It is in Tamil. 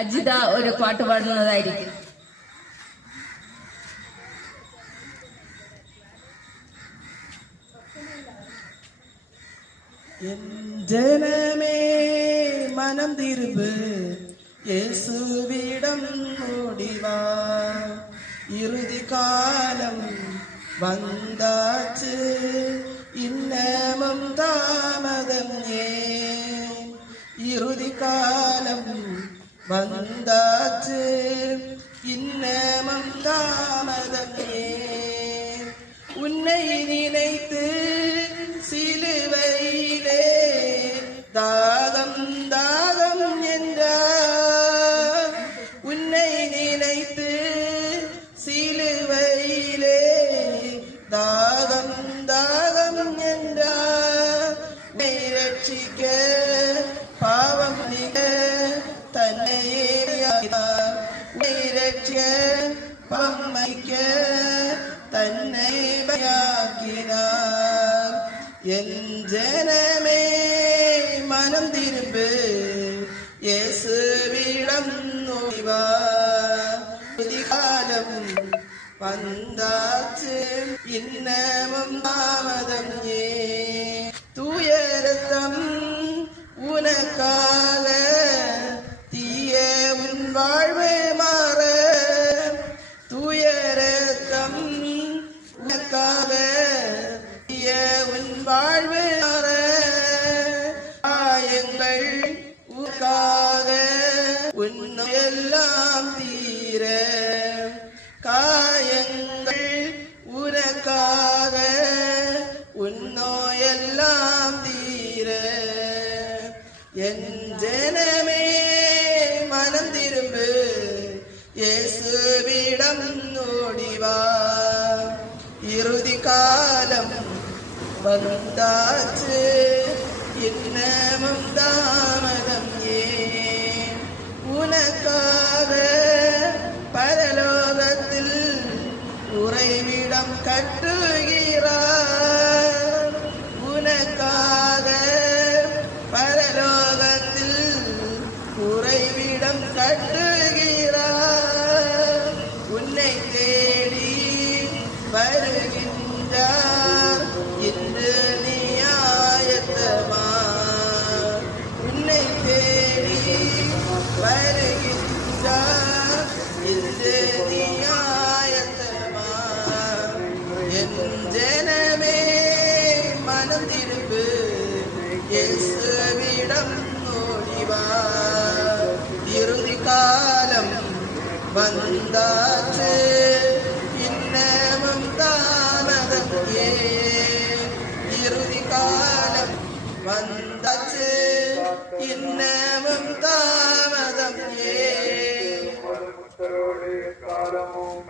അജിത ഒരു പാട്ട് പാടുന്നതായിരിക്കും. ജനമേ മനം തിരുമ്പ്, യേசுவிடம் ஓடிவா. இறுதி காலம் வந்தாச்சு, இன்னமும் தாமதம் ஏன்? இறுதி காலம் வந்தாச்சு, இன்னமும் தாமதம் ஏன்? உன்னை நினைத்து சிலுவையிலே தாகம் தாகம் என்றார். உன்னை நினைத்து சிலுவையிலே தாகம் தாகம் என்றார். உன்னை ரட்சிக்க பாவம் நீக்க தன்னையே உன்னை ரட்சிக்க பாவம் வைக்க தன்னை பயாக்கினார். என் ஜனமே மனம் திரும்பு, இயேசுவிடம் ஓடிவா. காலம் வந்தாச்சு, இன்னமும் தாமதம் ஏன்? தூய ரத்தம் உனக்காக, தீய உன் வாழ்வு மாற. தூய ரத்தம் உனக்காக, தீய உன் வாழ்வு மாற. காயங்கள் உனக்காக, உன்னையெல்லாம் தீர. காயங்கள் உனக்காக, உன்னோயெல்லாம் தீர. என் ஜனமே மனம் திரும்பு, இயேசுவிடம் ஓடிவா. இறுதி காலம் வந்தாச்சு, இன்னமும் தாமதம் ஏன்? உனக்காக பரலோகத்தில் உறைவிடம் கட்டுகிறார். உனக்காக பரலோகத்தில் உறைவிடம் கட்டுகிறார். உன்னை தேடி வருகின்றார் இன்று நீ ஆயத்தமா. உன்னை தேடி வருகின்றார் இன்று நீ ஆயத்தமா. என் ஜனமே மனம் திரும்பு, இயேசுவிடம் ஓடிவா. இறுதி காலம் வந்தாச்சு, இன்னமும் தாமதம் ஏன்? இறுதி காலம் வந்தாச்சு, இன்னமும் தாமதம் ஏன்? காலமும்